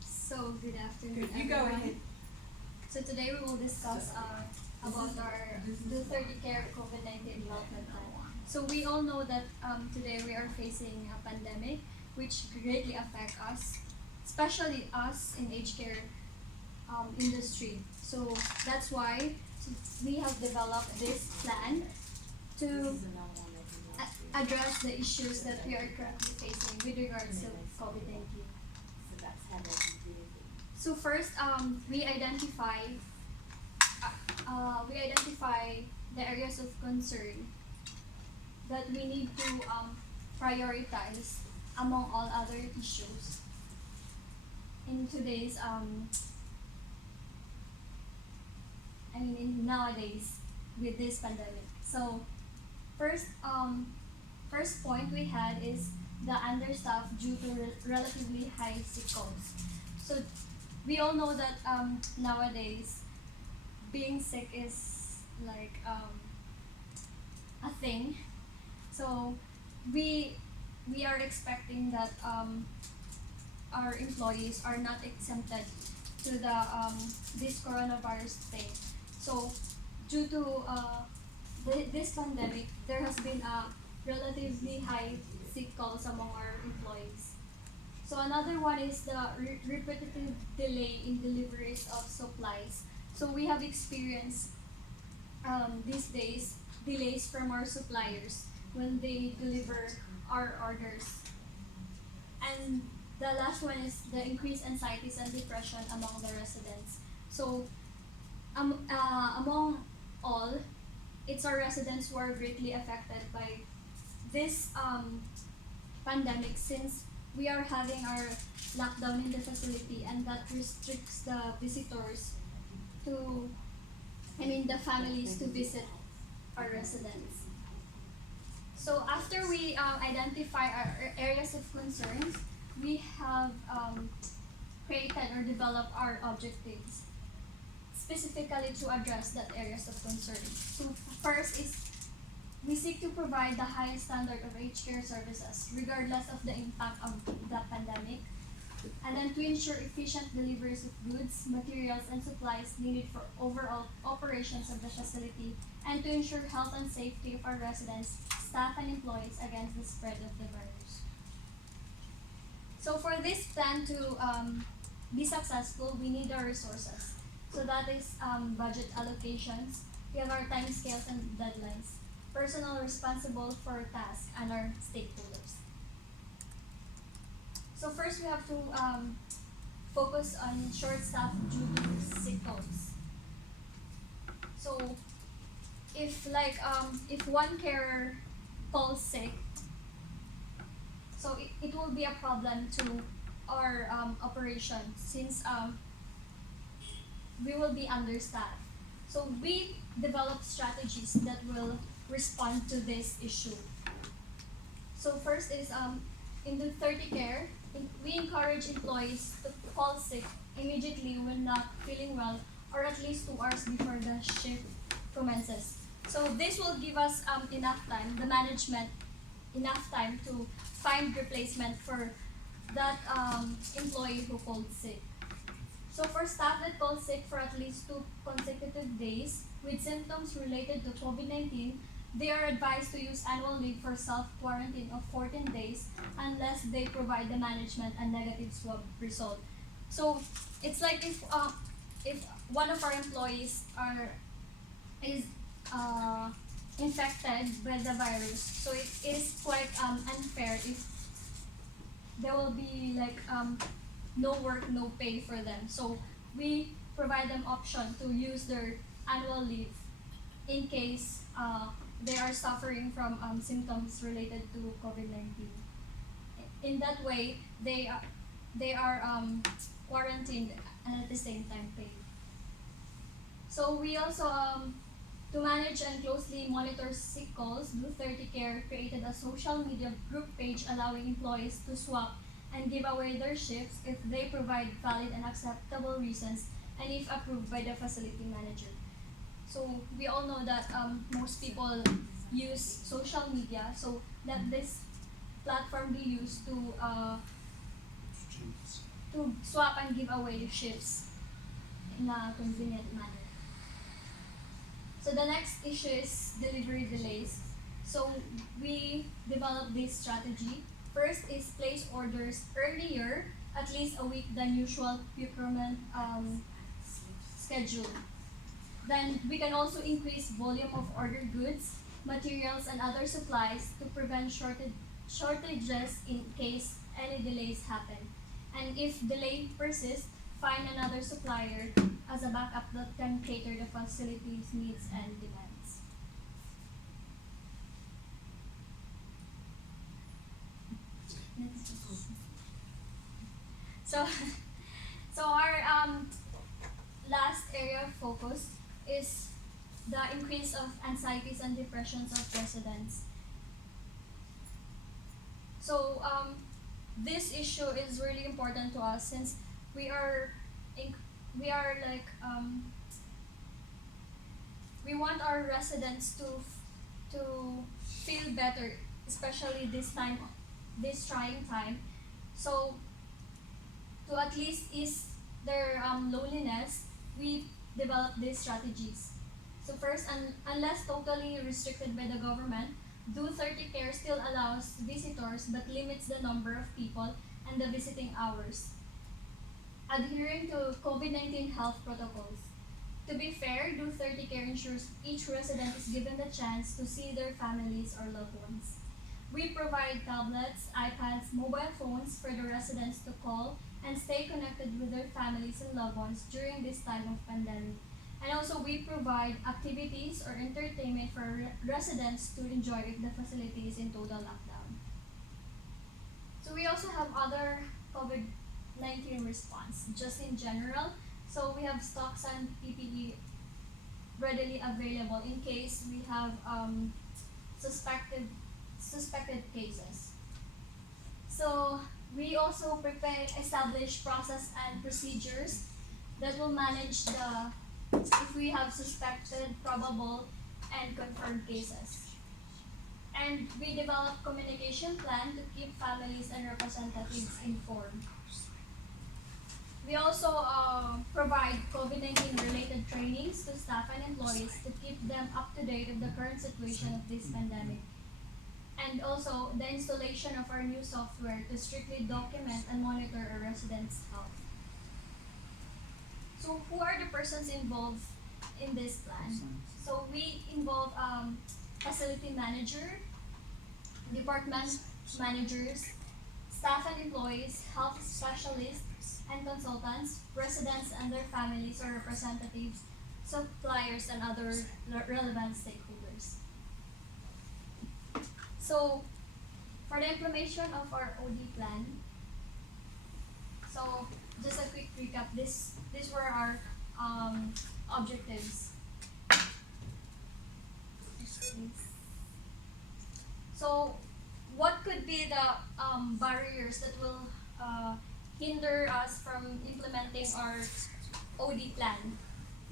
So good afternoon, You go everyone. ahead. So today we will discuss about our the 30 care COVID-19 development plan. So we all know that today we are facing a pandemic which greatly affect us, especially us in aged care industry. So that's why we have developed this plan to address the issues that we are currently facing with regards to COVID-19. So first, we identify the areas of concern that we need to prioritize among all other issues in today's in nowadays with this pandemic. So first first point we had is the understaffed due to relatively high sick calls. So we all know that nowadays being sick is like a thing. So we we are expecting that our employees are not exempted to the this coronavirus thing. So due to this pandemic, there has been a relatively high sick calls among our employees. So another one is the repetitive delay in deliveries of supplies. So we have experienced these days delays from our suppliers when they deliver our orders. And the last one is the increased anxieties and depression among the residents. So among all, it's our residents who are greatly affected by this pandemic, since we are having our lockdown in the facility and that restricts the visitors to, the families to visit our residents. So after we identify our areas of concerns, we have created or developed our objectives specifically to address that areas of concern. So first is we seek to provide the highest standard of aged care services regardless of the impact of the pandemic, and then to ensure efficient deliveries of goods, materials, and supplies needed for overall operations of the facility, and to ensure health and safety of our residents, staff, and employees against the spread of the virus. So for this plan to be successful, we need our resources. So that is budget allocations. We have our time scales and deadlines, personnel responsible for tasks, and our stakeholders. So first we have to focus on short staff due to sick calls. So if one carer calls sick, so it will be a problem to our operation, since we will be understaffed. So we develop strategies that will respond to this issue. So first is in the 30 care, we encourage employees to call sick immediately when not feeling well, or at least 2 hours before the shift commences. So this will give us enough time, the management, enough time to find replacement for that employee who called sick. So for staff that call sick for at least 2 consecutive days with symptoms related to COVID-19, they are advised to use annual leave for self-quarantine of 14 days unless they provide the management a negative swab result. So it's like if one of our employees is uh, infected by the virus, so it is quite unfair if there will be like no work, no pay for them. So we provide them option to use their annual leave in case they are suffering from symptoms related to COVID-19. In that way, they are quarantined and at the same time paid. So we also to manage and closely monitor sick calls, Blue 30 Care created a social media group page allowing employees to swap and give away their shifts if they provide valid and acceptable reasons and if approved by the facility manager. So we all know that most people use social media, so that this platform be used to to swap and give away shifts in a convenient manner. So the next issue is delivery delays. So we developed this strategy. First is place orders earlier, at least a week than usual procurement schedule. Then we can also increase volume of ordered goods, materials, and other supplies to prevent shortages in case any delays happen. And if delay persists, find another supplier as a backup that can cater the facility's needs and demands. So, so our last area of focus is the increase of anxieties and depressions of residents. So this issue is really important to us since we are we are like we want our residents to feel better, especially this trying time. So to at least ease their loneliness, we develop these strategies. So first, unless totally restricted by the government, Do 30 Care still allows visitors but limits the number of people and the visiting hours, adhering to COVID-19 health protocols. To be fair, Do 30 Care ensures each resident is given the chance to see their families or loved ones. We provide tablets, iPads, mobile phones for the residents to call and stay connected with their families and loved ones during this time of pandemic. And also we provide activities or entertainment for residents to enjoy if the facility is in total lockdown. So we also have other COVID-19 response, just in general. So we have stocks and PPE readily available in case we have suspected cases. So we also establish process and procedures that will manage if we have suspected, probable, and confirmed cases. And we develop communication plan to keep families and representatives informed. We also provide COVID-19 related trainings to staff and employees to keep them up to date with the current situation of this pandemic. And also the installation of our new software to strictly document and monitor our residents' health. So who are the persons involved in this plan? So we involve facility manager, department managers, staff and employees, health specialists and consultants, residents and their families or representatives, suppliers and other relevant stakeholders. So for the implementation of our OD plan, so just a quick recap, these were our objectives. So what could be the barriers that will hinder us from implementing our OD plan?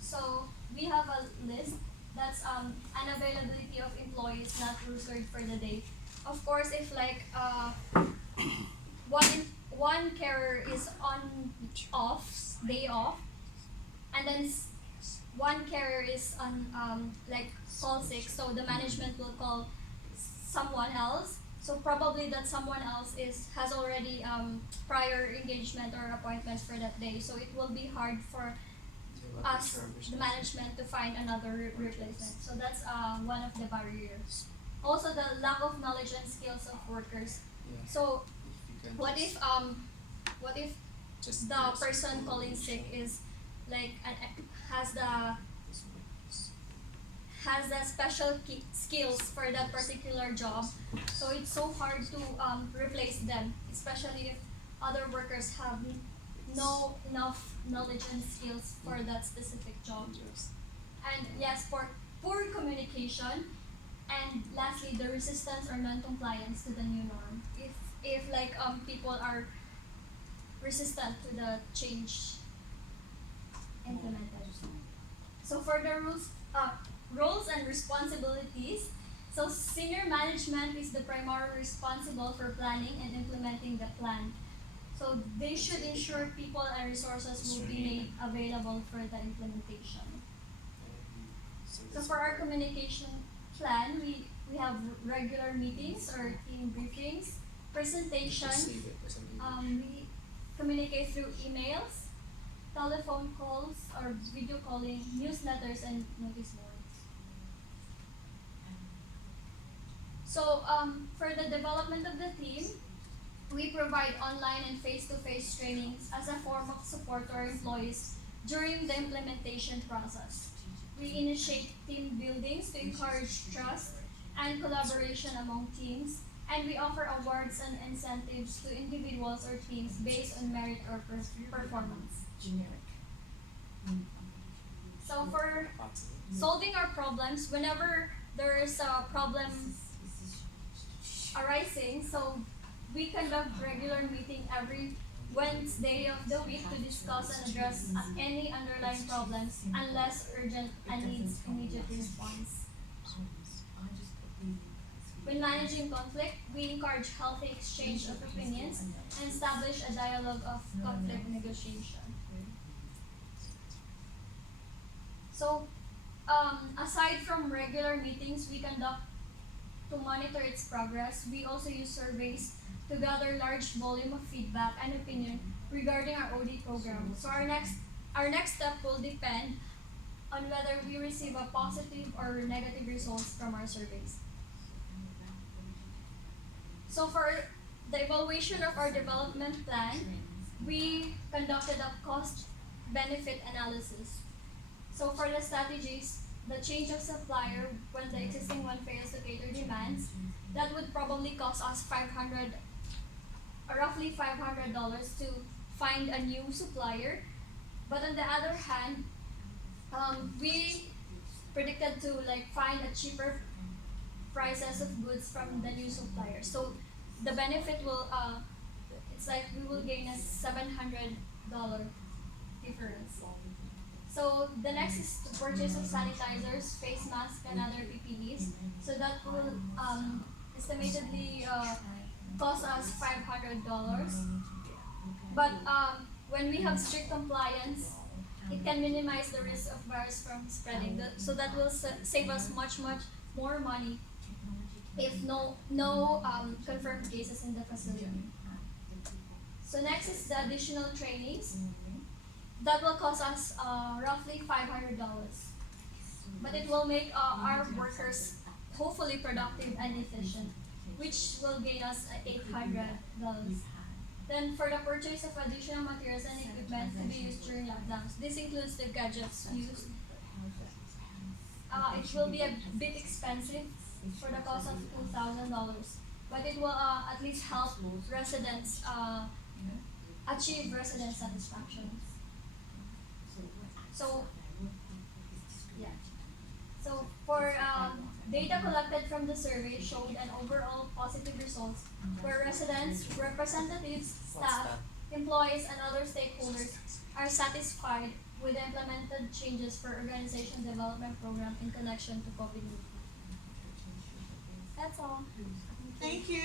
So we have a list that's unavailability of employees not reserved for the day. Of course, if like one carer is day off, and then one carer is on like call sick, so the management will call someone else. So probably that someone else has already prior engagement or appointments for that day. So it will be hard for us, the management, to find another replacement. So that's one of the barriers. Also the lack of knowledge and skills of workers. So what if just the person calling sick is like has the special skills for that particular job, so it's so hard to replace them, especially if other workers have no enough knowledge and skills for that specific job. And yes, for poor communication, and lastly the resistance or non-compliance to the new norm. If like people are resistant to the change implemented. So for the roles and responsibilities, so senior management is the primary responsible for planning and implementing the plan. So they should ensure people and resources will be made available for the implementation. So for our communication plan, we have regular meetings or team briefings, presentation. We communicate through emails, telephone calls or video calling, newsletters, and notice boards. So for the development of the team, we provide online and face-to-face trainings as a form of support to our employees during the implementation process. We initiate team buildings to encourage trust and collaboration among teams, and we offer awards and incentives to individuals or teams based on merit or performance. So for solving our problems, whenever there is a problem arising, so we conduct regular meeting every Wednesday of the week to discuss and address any underlying problems unless urgent and needs immediate response. When managing conflict, we encourage healthy exchange of opinions and establish a dialogue of conflict negotiation. So, aside from regular meetings we conduct to monitor its progress, we also use surveys to gather large volume of feedback and opinion regarding our OD program. So our next step will depend on whether we receive a positive or negative results from our surveys. So for the evaluation of our development plan, we conducted a cost-benefit analysis. So for the strategies, the change of supplier when the existing one fails to cater demands, that would probably cost us roughly $500 to find a new supplier. But on the other hand, we predicted to find a cheaper prices of goods from the new supplier. So the benefit will it's like we will gain a $700 difference. So the next is the purchase of sanitizers, face masks, and other PPEs. So that will estimatedly cost us $500. But when we have strict compliance, it can minimize the risk of virus from spreading. So that will save us much more money if no confirmed cases in the facility. So next is the additional trainings. That will cost us roughly $500, but it will make our workers hopefully productive and efficient, which will gain us $800. Then for the purchase of additional materials and equipment to be used during lockdowns, this includes the gadgets used. It will be a bit expensive for the cost of $2,000, but it will at least help residents achieve resident satisfaction. So, yeah. So for data collected from the survey showed an overall positive results where residents, representatives, staff, employees, and other stakeholders are satisfied with the implemented changes for organization development program in connection to COVID-19. That's all. Thank you.